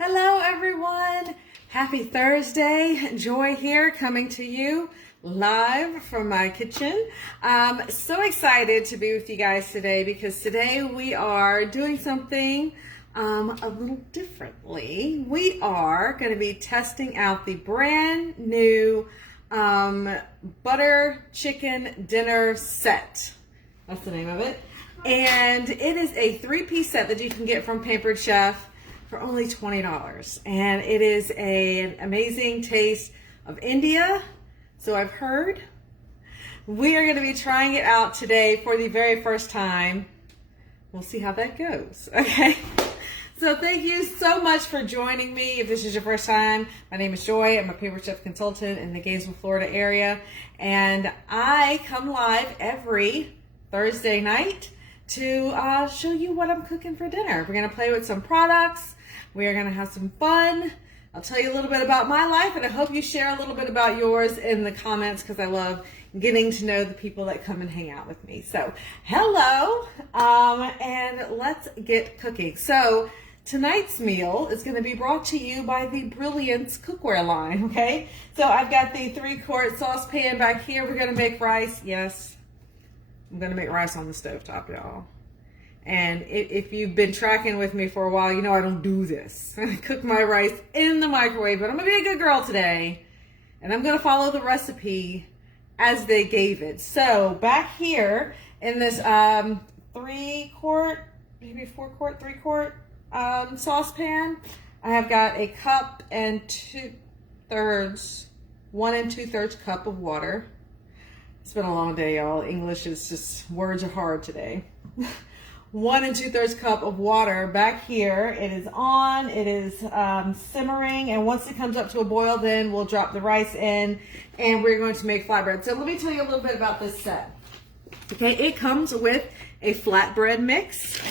Hello everyone, happy Thursday. Joy here coming to you live from my kitchen. So excited to be with you guys today because today we are doing something a little differently. We are going to be testing out the brand new butter chicken dinner set. That's the name of it. And it is a 3-piece set that you can get from Pampered Chef for only $20. And it is an amazing taste of India, so I've heard. We are going to be trying it out today for the very first time. We'll see how that goes, okay? So thank you so much for joining me. If this is your first time, my name is Joy. I'm a Pampered Chef consultant in the Gainesville, Florida area. And I come live every Thursday night to show you what I'm cooking for dinner. We're going to play with some products. We are going to have some fun. I'll tell you a little bit about my life, and I hope you share a little bit about yours in the comments because I love getting to know the people that come and hang out with me. So, hello, and let's get cooking. So, tonight's meal is going to be brought to you by the Brilliance cookware line, okay? So, I've got the 3-quart saucepan back here. We're going to make rice. Yes, I'm going to make rice on the stovetop, y'all. And if you've been tracking with me for a while, you know I don't do this. I cook my rice in the microwave, but I'm going to be a good girl today. And I'm going to follow the recipe as they gave it. So back here in this 3-quart, maybe 4-quart, 3-quart saucepan, I have got a cup and 2/3, 1 2/3 cup of water. It's been a long day, y'all. English is just, words are hard today. 1 2/3 cup of water. Back here, it is on, it is simmering, and once it comes up to a boil, then we'll drop the rice in, and we're going to make flatbread. So let me tell you a little bit about this set. Okay, it comes with a flatbread mix.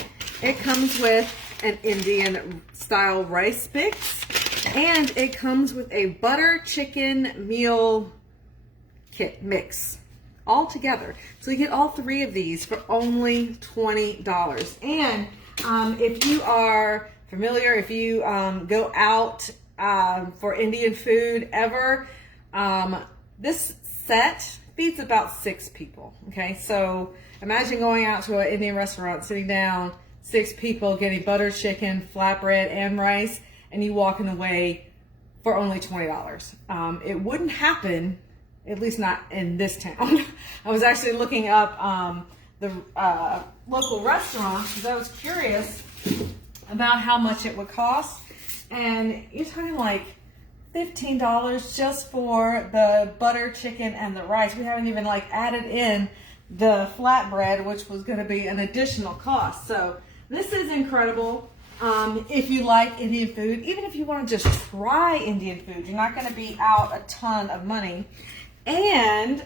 It comes with an Indian style rice mix, and it comes with a butter chicken meal kit mix. All together. So you get all 3 of these for only $20. And if you are familiar, if you go out for Indian food ever, this set feeds about 6 people. Okay, so imagine going out to an Indian restaurant, sitting down, 6 people getting butter chicken, flatbread, and rice, and you walking away for only $20. It wouldn't happen, at least not in this town. I was actually looking up the local restaurant because I was curious about how much it would cost. And you're talking like $15 just for the butter chicken and the rice. We haven't even like added in the flatbread, which was going to be an additional cost. So this is incredible. If you like Indian food, even if you want to just try Indian food, you're not going to be out a ton of money. And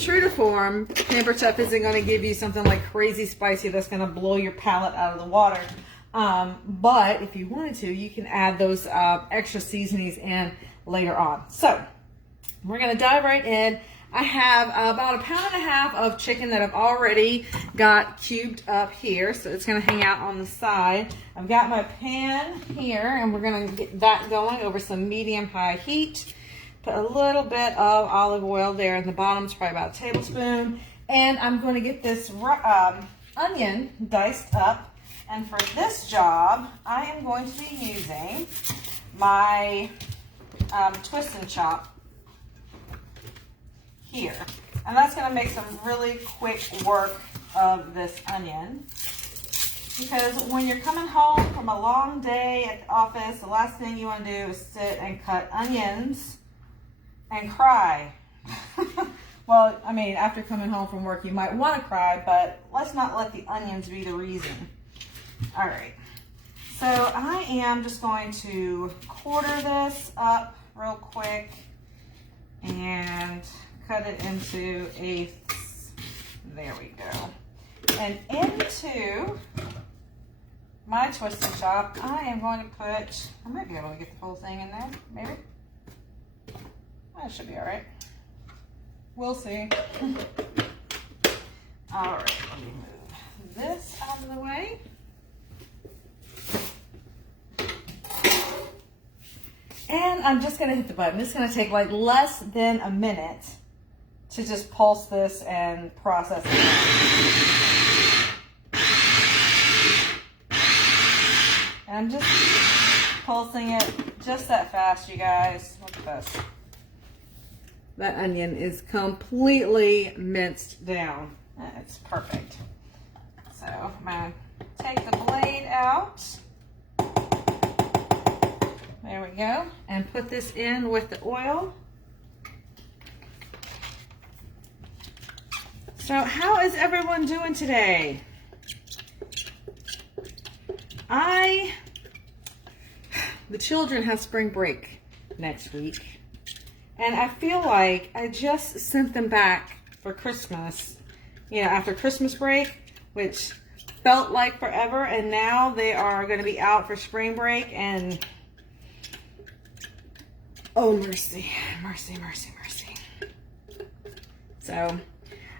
true to form, Pampered Chef isn't going to give you something like crazy spicy that's going to blow your palate out of the water. But if you wanted to, you can add those extra seasonings in later on. So we're going to dive right in. I have about 1.5 pounds of chicken that I've already got cubed up here. So it's going to hang out on the side. I've got my pan here, and we're going to get that going over some medium-high heat. Put a little bit of olive oil there in the bottom. It's probably about a tablespoon. And I'm going to get this onion diced up. And for this job, I am going to be using my twist and chop here. And that's going to make some really quick work of this onion. Because when you're coming home from a long day at the office, the last thing you want to do is sit and cut onions and cry. Well, I mean, after coming home from work, you might want to cry, but let's not let the onions be the reason. All right. So I am just going to quarter this up real quick and cut it into eighths. There we go. And into my twist and chop, I am going to put, I might be able to get the whole thing in there, maybe. That should be all right. We'll see. All right, let me move this out of the way. And I'm just gonna hit the button. It's gonna take like less than a minute to just pulse this and process it. And I'm just pulsing it just that fast, you guys. Look at this. That onion is completely minced down. It's perfect. So I'm gonna take the blade out. There we go. And put this in with the oil. So how is everyone doing today? The children have spring break next week. And I feel like I just sent them back for Christmas, you know, after Christmas break, which felt like forever. And now they are going to be out for spring break. And oh, mercy, mercy, mercy, mercy. So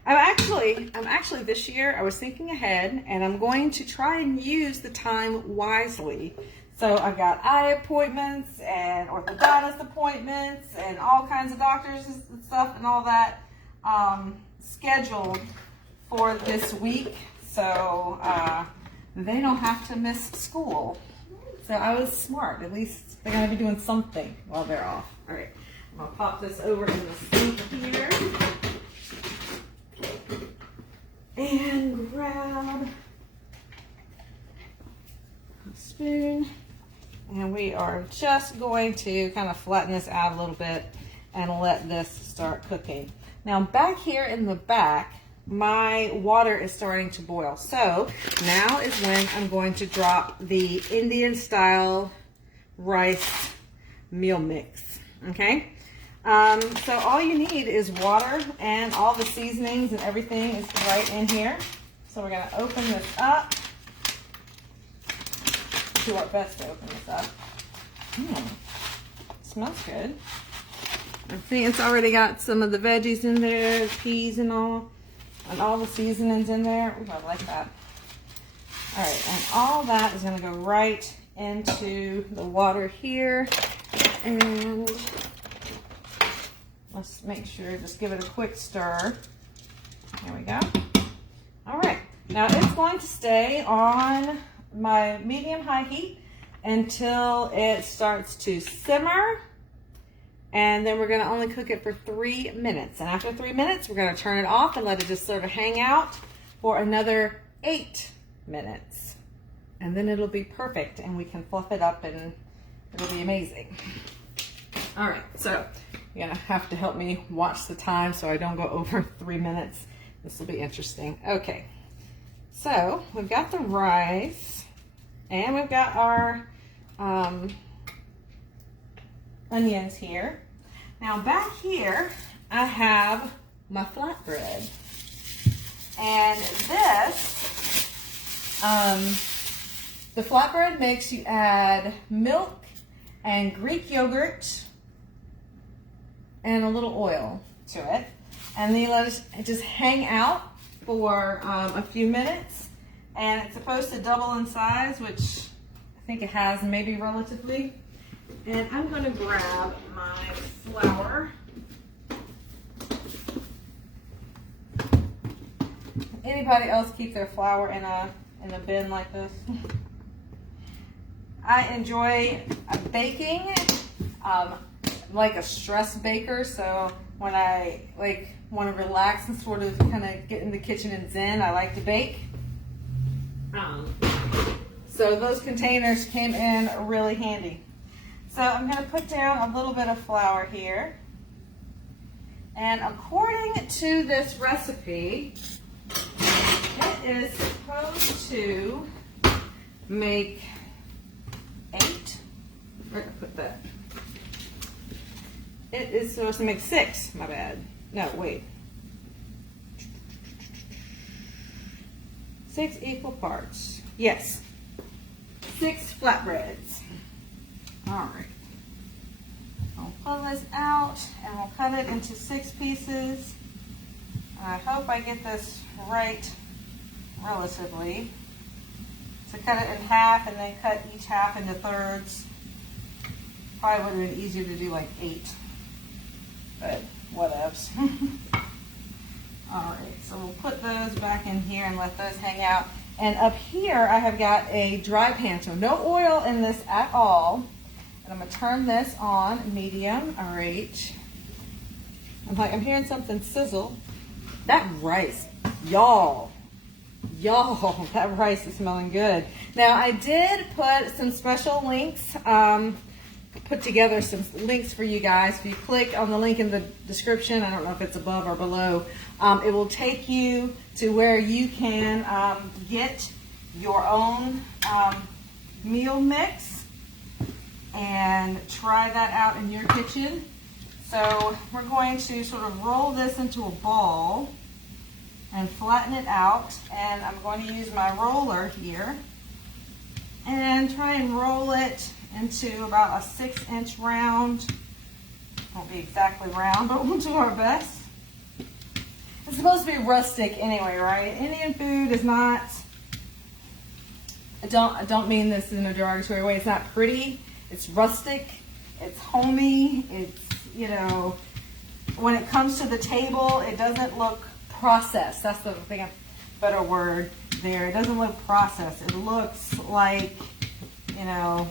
I'm actually this year, I was thinking ahead, and I'm going to try and use the time wisely. So I've got eye appointments and orthodontist appointments and all kinds of doctors and stuff and all that scheduled for this week. So they don't have to miss school. So I was smart. At least they're going to be doing something while they're off. All right, I'm going to pop this over in the sink here. And grab a spoon. And we are just going to kind of flatten this out a little bit and let this start cooking. Now back here in the back, my water is starting to boil. So now is when I'm going to drop the Indian style rice meal mix, okay? So all you need is water, and all the seasonings and everything is right in here. So we're gonna open this up. Do our best to open this up. Smells good. I think it's already got some of the veggies in there, peas and all the seasonings in there. Ooh, I like that. All right, and all that is gonna go right into the water here. And let's make sure, just give it a quick stir. There we go. All right, now it's going to stay on my medium-high heat until it starts to simmer, and then we're going to only cook it for 3 minutes. And after 3 minutes, we're going to turn it off and let it just sort of hang out for another 8 minutes. And then it'll be perfect, and we can fluff it up, and it'll be amazing. All right, so you're going to have to help me watch the time so I don't go over 3 minutes. This will be interesting. Okay, so we've got the rice. And we've got our onions here. Now back here, I have my flatbread. And this, the flatbread mix, you add milk and Greek yogurt and a little oil to it. And then you let it just hang out for a few minutes. And it's supposed to double in size, which I think it has maybe relatively. And I'm going to grab my flour. Anybody else keep their flour in a bin like this? I enjoy baking, like a stress baker. So when I want to relax and sort of kind of get in the kitchen and zen, I like to bake. So those containers came in really handy. So I'm going to put down a little bit of flour here. And according to this recipe, it is supposed to make 8. Where did I put that? It is supposed to make 6, my bad. No, wait. 6 equal parts. Yes. 6 flatbreads. All right. I'll pull this out and we'll cut it into 6 pieces. I hope I get this right relatively. To cut it in half and then cut each half into thirds. Probably would have been easier to do like 8, but whatevs. All right, so we'll put those back in here and let those hang out. And up here, I have got a dry pan, so no oil in this at all. And I'm gonna turn this on medium. All right. I'm hearing something sizzle. That rice, y'all, that rice is smelling good. Now I did put some special links, put together some links for you guys. If you click on the link in the description, I don't know if it's above or below, it will take you to where you can get your own meal mix and try that out in your kitchen. So we're going to sort of roll this into a ball and flatten it out. And I'm going to use my roller here and try and roll it into about a 6-inch round. Won't be exactly round, but we'll do our best. It's supposed to be rustic anyway, right? Indian food is not, I don't mean this in a derogatory way, it's not pretty, it's rustic, it's homey, it's, you know, when it comes to the table, it doesn't look processed. That's the thing, better word there. It doesn't look processed. It looks like, you know,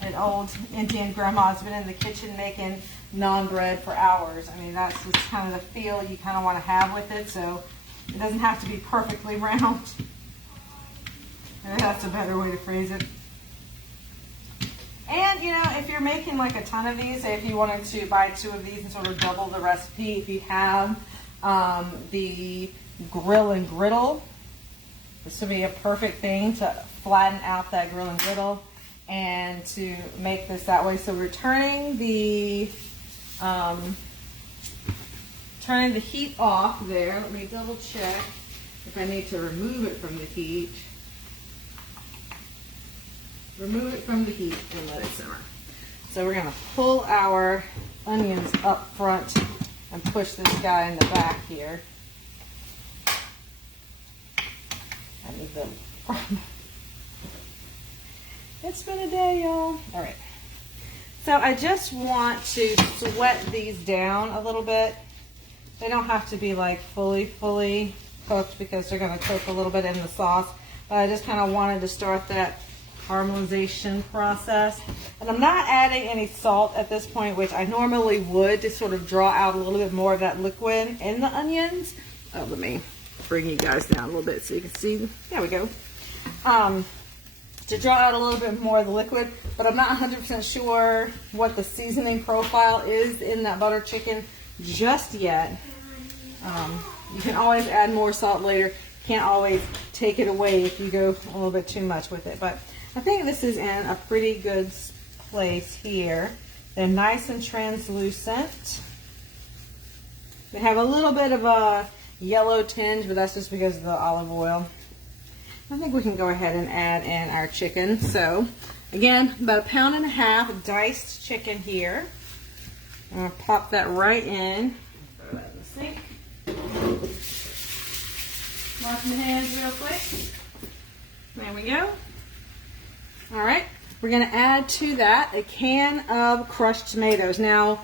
an old Indian grandma's been in the kitchen making naan bread for hours. I mean, that's just kind of the feel you kind of want to have with it. So it doesn't have to be perfectly round. Maybe that's a better way to phrase it. And, you know, if you're making like a ton of these, say if you wanted to buy 2 of these and sort of double the recipe, if you have the grill and griddle, this would be a perfect thing to flatten out that grill and griddle and to make this that way. So we're turning the heat off there. Let me double check if I need to remove it from the heat. Remove it from the heat and let it simmer. So we're going to pull our onions up front and push this guy in the back here. I need them. It's been a day, y'all. All right. So I just want to sweat these down a little bit. They don't have to be like fully cooked because they're going to cook a little bit in the sauce. But I just kind of wanted to start that caramelization process. And I'm not adding any salt at this point, which I normally would to sort of draw out a little bit more of that liquid in the onions. Oh, let me bring you guys down a little bit so you can see. There we go. To draw out a little bit more of the liquid, but I'm not 100% sure what the seasoning profile is in that butter chicken just yet. You can always add more salt later. Can't always take it away if you go a little bit too much with it, but I think this is in a pretty good place here. They're nice and translucent. They have a little bit of a yellow tinge, but that's just because of the olive oil. I think we can go ahead and add in our chicken. So again, about 1.5 pounds diced chicken here. I'm gonna pop that right in. Throw that in the sink. Wash my hands real quick. There we go. All right, we're gonna add to that a can of crushed tomatoes. Now,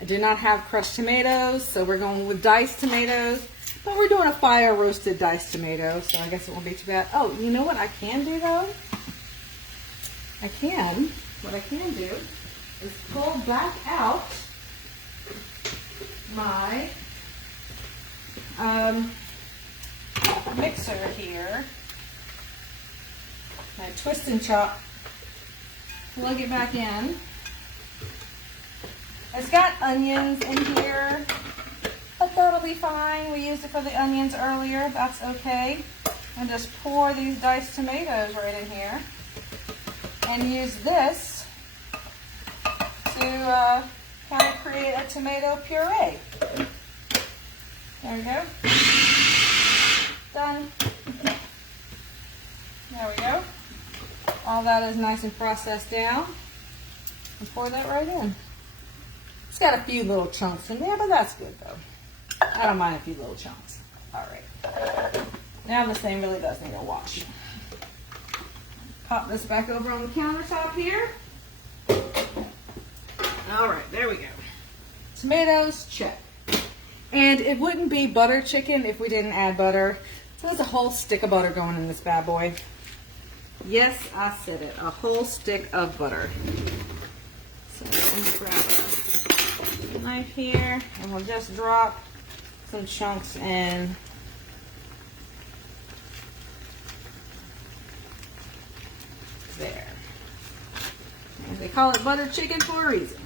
I do not have crushed tomatoes, so we're going with diced tomatoes, but we're doing a fire roasted diced tomato, so I guess it won't be too bad. Oh, you know what I can do though? What I can do is pull back out my mixer here, my twist and chop, plug it back in. It's got onions in here, but that'll be fine. We used it for the onions earlier, that's okay. And just pour these diced tomatoes right in here and use this to kind of create a tomato puree. There we go. Done. There we go. All that is nice and processed down. And pour that right in. It's got a few little chunks in there, but that's good though. I don't mind a few little chunks. All right. Now this thing really does need a wash. Pop this back over on the countertop here. there we go. Tomatoes, check. And it wouldn't be butter chicken if we didn't add butter. So there's a whole stick of butter going in this bad boy. Yes, I said it. A whole stick of butter. So I'm going to grab a knife here and we'll just drop some chunks in. There. And they call it butter chicken for a reason.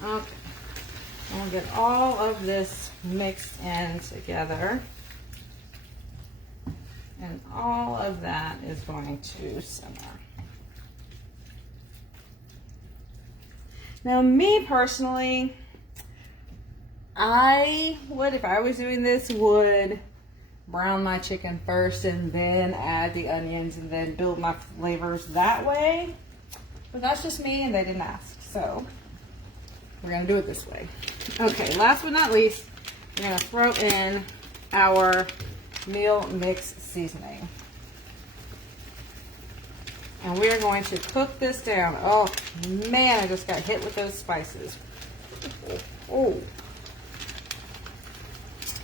Okay. And we'll get all of this mixed in together. And all of that is going to simmer. Now, me personally, I would, if I was doing this, would brown my chicken first and then add the onions and then build my flavors that way. But that's just me and they didn't ask. So we're going to do it this way. Okay, last but not least, we're going to throw in our meal mix seasoning. And we are going to cook this down. Oh man, I just got hit with those spices. Oh.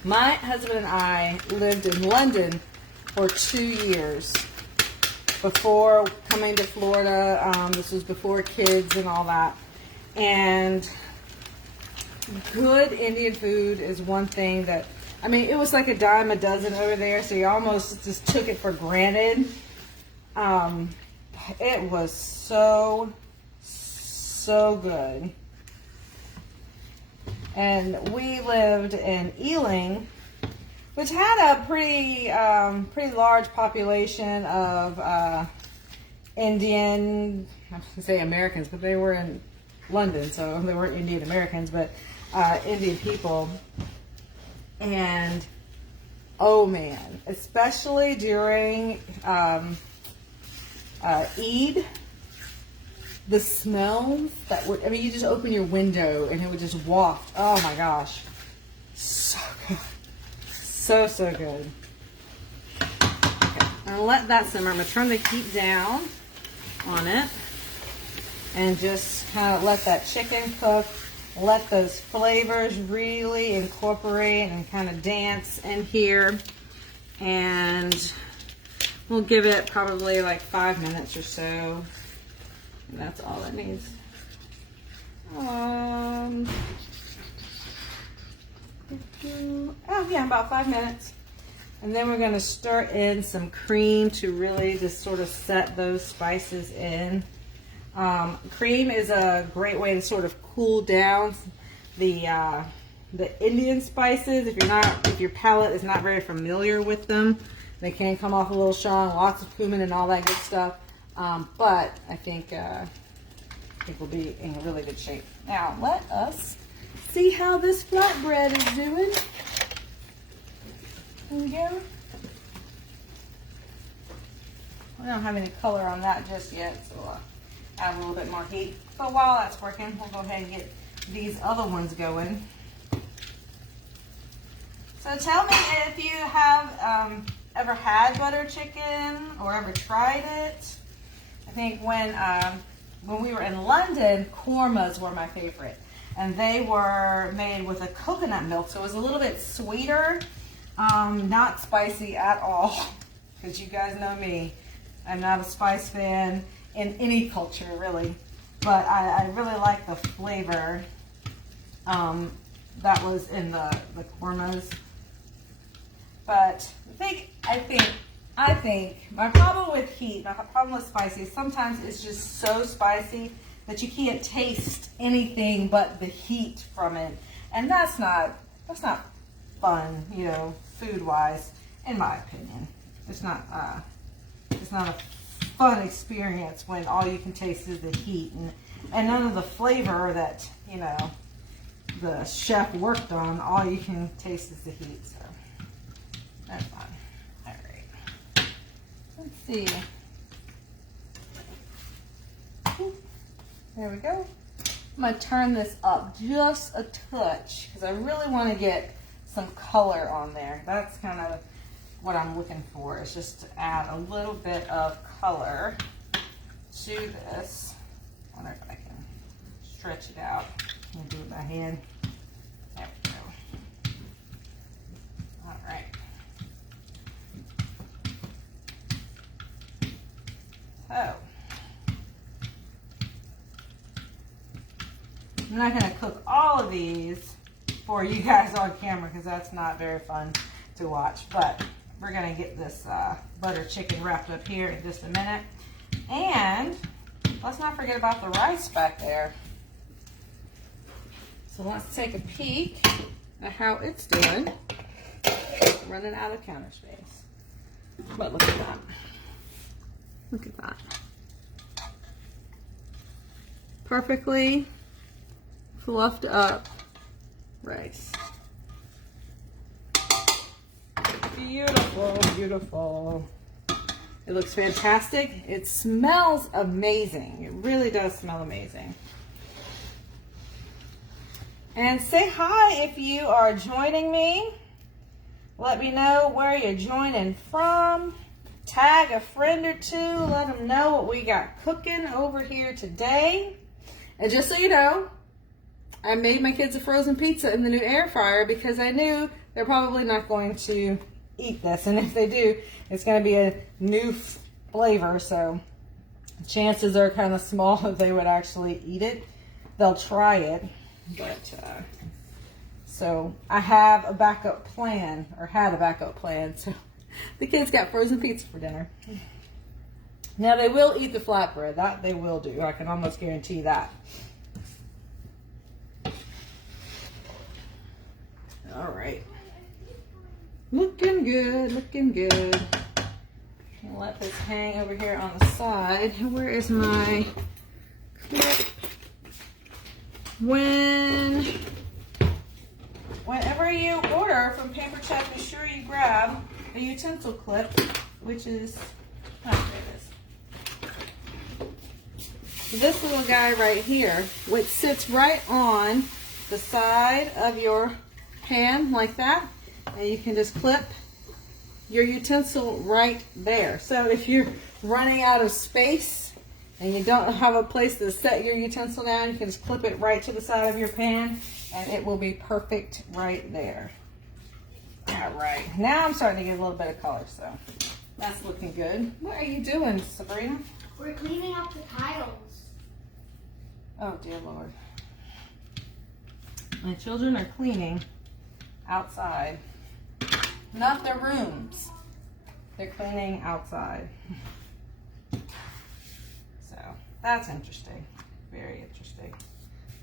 My husband and I lived in London for 2 years before coming to Florida. This was before kids and all that. And good Indian food is one thing that, I mean, it was like a dime a dozen over there, so you almost just took it for granted. It was so good. And we lived in Ealing, which had a pretty large population of Indian, I was going to say Americans, but they were in London, so they weren't Indian Americans, but Indian people. And oh man, especially during Eid, the smells that would, I mean, you just open your window and it would just waft. Oh my gosh. So good. So good. Okay, I'm gonna let that simmer. I'm gonna turn the heat down on it and just kind of let that chicken cook. Let those flavors really incorporate and kind of dance in here. And we'll give it probably like 5 minutes or so. And that's all it needs. Oh yeah, about 5 minutes. And then we're going to stir in some cream to really just sort of set those spices in. Cream is a great way to sort of cool down the Indian spices. If your palate is not very familiar with them, they can come off a little strong. Lots of cumin and all that good stuff. But I think we'll be in really good shape. Now let us see how this flatbread is doing. There we go. We don't have any color on that just yet, so add a little bit more heat. But while that's working, we'll go ahead and get these other ones going. So tell me if you have ever had butter chicken or ever tried it. I think when we were in London, kormas were my favorite. And they were made with a coconut milk, so it was a little bit sweeter, not spicy at all. Because you guys know me, I'm not a spice fan in any culture really. But I really like the flavor that was in the kormas. But I think my problem with heat, my problem with spicy is sometimes it's just so spicy that you can't taste anything but the heat from it. And that's not fun, you know, food-wise, in my opinion. It's not a fun experience when all you can taste is the heat and none of the flavor that, you know, the chef worked on. All you can taste is the heat, so that's fine. All right. Let's see. There we go. I'm going to turn this up just a touch because I really want to get some color on there. That's kind of what I'm looking for, is just to add a little bit of color to this. I wonder if I can stretch it out. I'm gonna do it with my hand. There we go. All right. So, I'm not gonna cook all of these for you guys on camera because that's not very fun to watch, but we're gonna get this butter chicken wrapped up here in just a minute. And let's not forget about the rice back there. So let's take a peek at how it's doing. Running out of counter space. But look at that. Look at that. Perfectly fluffed up rice. Beautiful, beautiful. It looks fantastic. It smells amazing. It really does smell amazing. And say hi if you are joining me. Let me know where you're joining from. Tag a friend or two. Let them know what we got cooking over here today. And just so you know, I made my kids a frozen pizza in the new air fryer because I knew they're probably not going to eat this. And if they do, it's going to be a new flavor. So chances are kind of small that they would actually eat it. They'll try it. But, so I have a backup plan, or had a backup plan. So the kids got frozen pizza for dinner. Now they will eat the flatbread. That they will do. I can almost guarantee that. All right. Looking good, looking good. I'll let this hang over here on the side. Where is my clip? Whenever you order from Pampered, be sure you grab a utensil clip, which is, oh, there it is. This little guy right here, which sits right on the side of your pan like that, and you can just clip your utensil right there. So if you're running out of space and you don't have a place to set your utensil down, you can just clip it right to the side of your pan and it will be perfect right there. All right, now I'm starting to get a little bit of color, so that's looking good. What are you doing, Sabrina? We're cleaning up the tiles. Oh, dear Lord. My children are cleaning outside. Not their rooms. They're cleaning outside. So, that's interesting. Very interesting.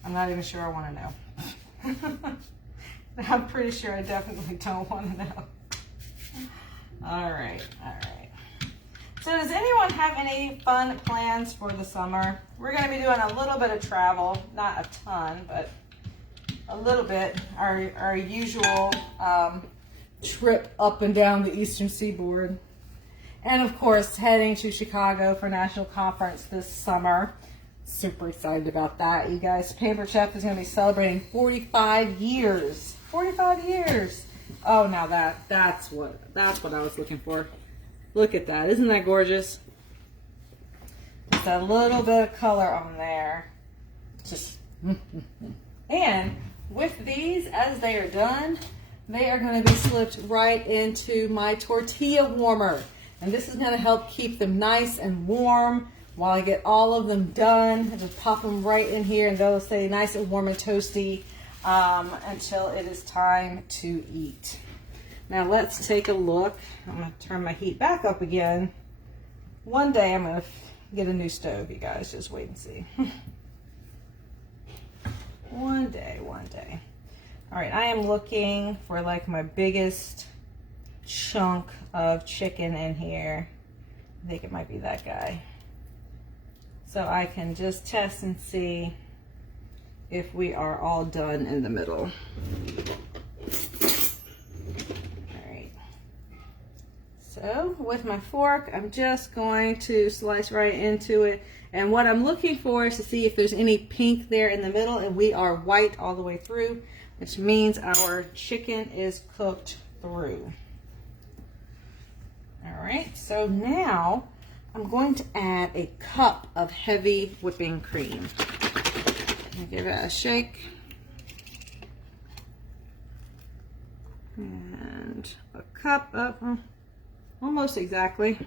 I'm not even sure I want to know. I'm pretty sure I definitely don't want to know. All right, all right. So does anyone have any fun plans for the summer? We're going to be doing a little bit of travel. Not a ton, but a little bit. Our usual trip up and down the eastern seaboard. And of course, heading to Chicago for National Conference this summer. Super excited about that, you guys. Pampered Chef is going to be celebrating 45 years. 45 years. Oh, now that's what I was looking for. Look at that. Isn't that gorgeous? Just a little bit of color on there. Just and with these, as they are done, they are going to be slipped right into my tortilla warmer. And this is going to help keep them nice and warm while I get all of them done. I just pop them right in here and they'll stay nice and warm and toasty until it is time to eat. Now let's take a look. I'm going to turn my heat back up again. One day I'm going to get a new stove, you guys. Just wait and see. One day. All right, I am looking for like my biggest chunk of chicken in here. I think it might be that guy. So I can just test and see if we are all done in the middle. All right. So with my fork, I'm just going to slice right into it. And what I'm looking for is to see if there's any pink there in the middle, and we are white all the way through, which means our chicken is cooked through. All right, so now I'm going to add a cup of heavy whipping cream. Give it a shake. And a cup of, almost exactly.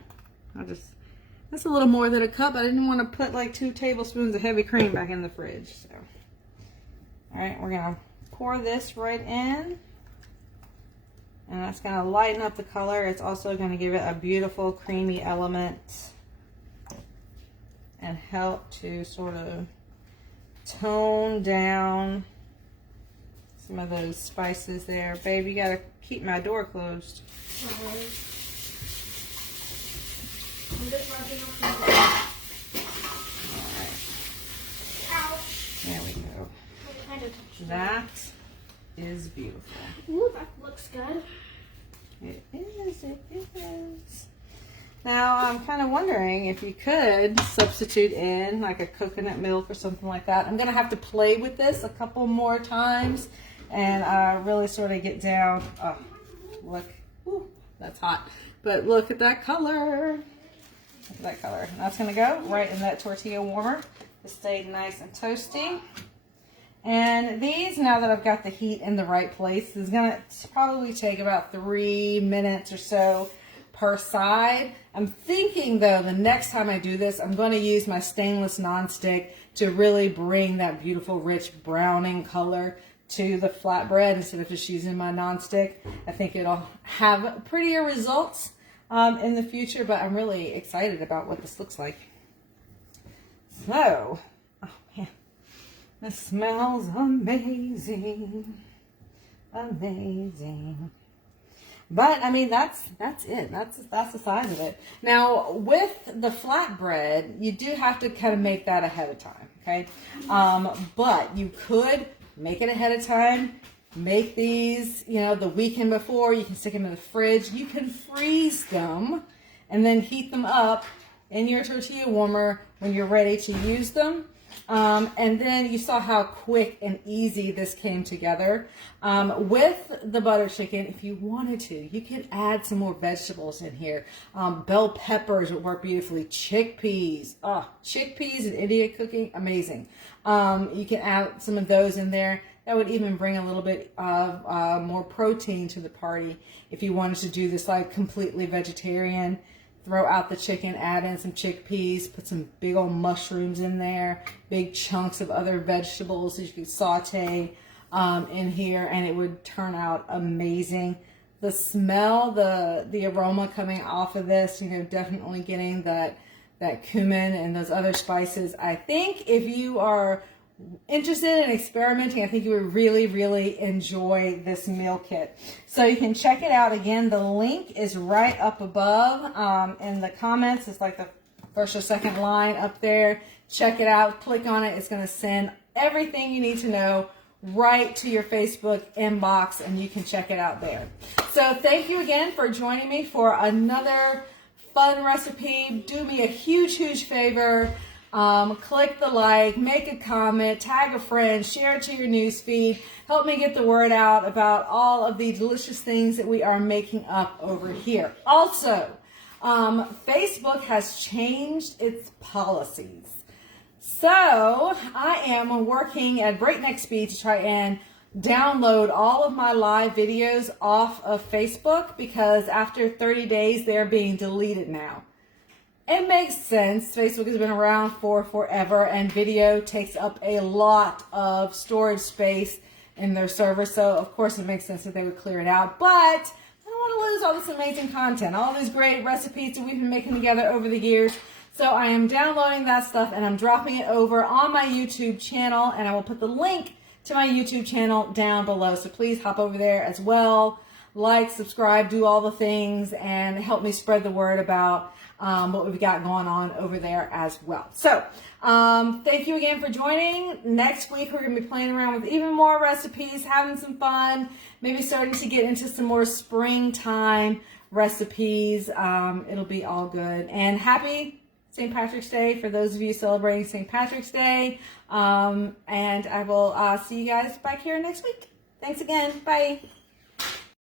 That's a little more than a cup. I didn't want to put like 2 tablespoons of heavy cream back in the fridge. So, all right, we're gonna pour this right in. And that's gonna lighten up the color. It's also gonna give it a beautiful creamy element and help to sort of tone down some of those spices there. Babe, you gotta keep my door closed. I'm just rubbing off my There we go. That is beautiful. Ooh, that looks good. It is. Now, I'm kind of wondering if you could substitute in like a coconut milk or something like that. I'm going to have to play with this a couple more times and really sort of get down. Oh, look. Ooh, that's hot. But look at that color. Look at that color. And that's going to go right in that tortilla warmer to stay nice and toasty. And these, now that I've got the heat in the right place, is going to probably take about 3 minutes or so per side. I'm thinking though, the next time I do this, I'm going to use my stainless nonstick to really bring that beautiful rich browning color to the flatbread instead of just using my nonstick. I think it'll have prettier results in the future, but I'm really excited about what this looks like. So, oh man, this smells amazing. Amazing. But I mean, that's it. That's the size of it. Now with the flatbread, you do have to kind of make that ahead of time, okay? But you could make it ahead of time. Make these, you know, the weekend before. You can stick them in the fridge. You can freeze them and then heat them up in your tortilla warmer when you're ready to use them. And then you saw how quick and easy this came together. With the butter chicken, if you wanted to, you could add some more vegetables in here. Bell peppers would work beautifully. Chickpeas. Oh, chickpeas and India cooking, amazing. You can add some of those in there. That would even bring a little bit of more protein to the party. If you wanted to do this like completely vegetarian, throw out the chicken, add in some chickpeas, put some big old mushrooms in there, big chunks of other vegetables that you could saute in here, and it would turn out amazing. The smell, the aroma coming off of this, you know, definitely getting that cumin and those other spices. I think if you are interested in experimenting, I think you would really, really enjoy this meal kit. So you can check it out. Again, the link is right up above in the comments. It's like the first or second line up there. Check it out. Click on it. It's going to send everything you need to know right to your Facebook inbox, and you can check it out there. So thank you again for joining me for another fun recipe. Do me a huge, huge favor. Click the like, make a comment, tag a friend, share it to your news feed. Help me get the word out about all of the delicious things that we are making up over here. Also, Facebook has changed its policies. So I am working at breakneck speed to try and download all of my live videos off of Facebook, because after 30 days, they're being deleted now. It makes sense. Facebook has been around for forever, and video takes up a lot of storage space in their server. So, of course, it makes sense that they would clear it out. But I don't want to lose all this amazing content, all these great recipes that we've been making together over the years. So I am downloading that stuff, and I'm dropping it over on my YouTube channel, and I will put the link to my YouTube channel down below. So please hop over there as well. Like, subscribe, do all the things, and help me spread the word about what we've got going on over there as well. So, thank you again for joining. Next week, we're going to be playing around with even more recipes, having some fun, maybe starting to get into some more springtime recipes. It'll be all good. And happy St. Patrick's Day for those of you celebrating St. Patrick's Day. And I will see you guys back here next week. Thanks again. Bye.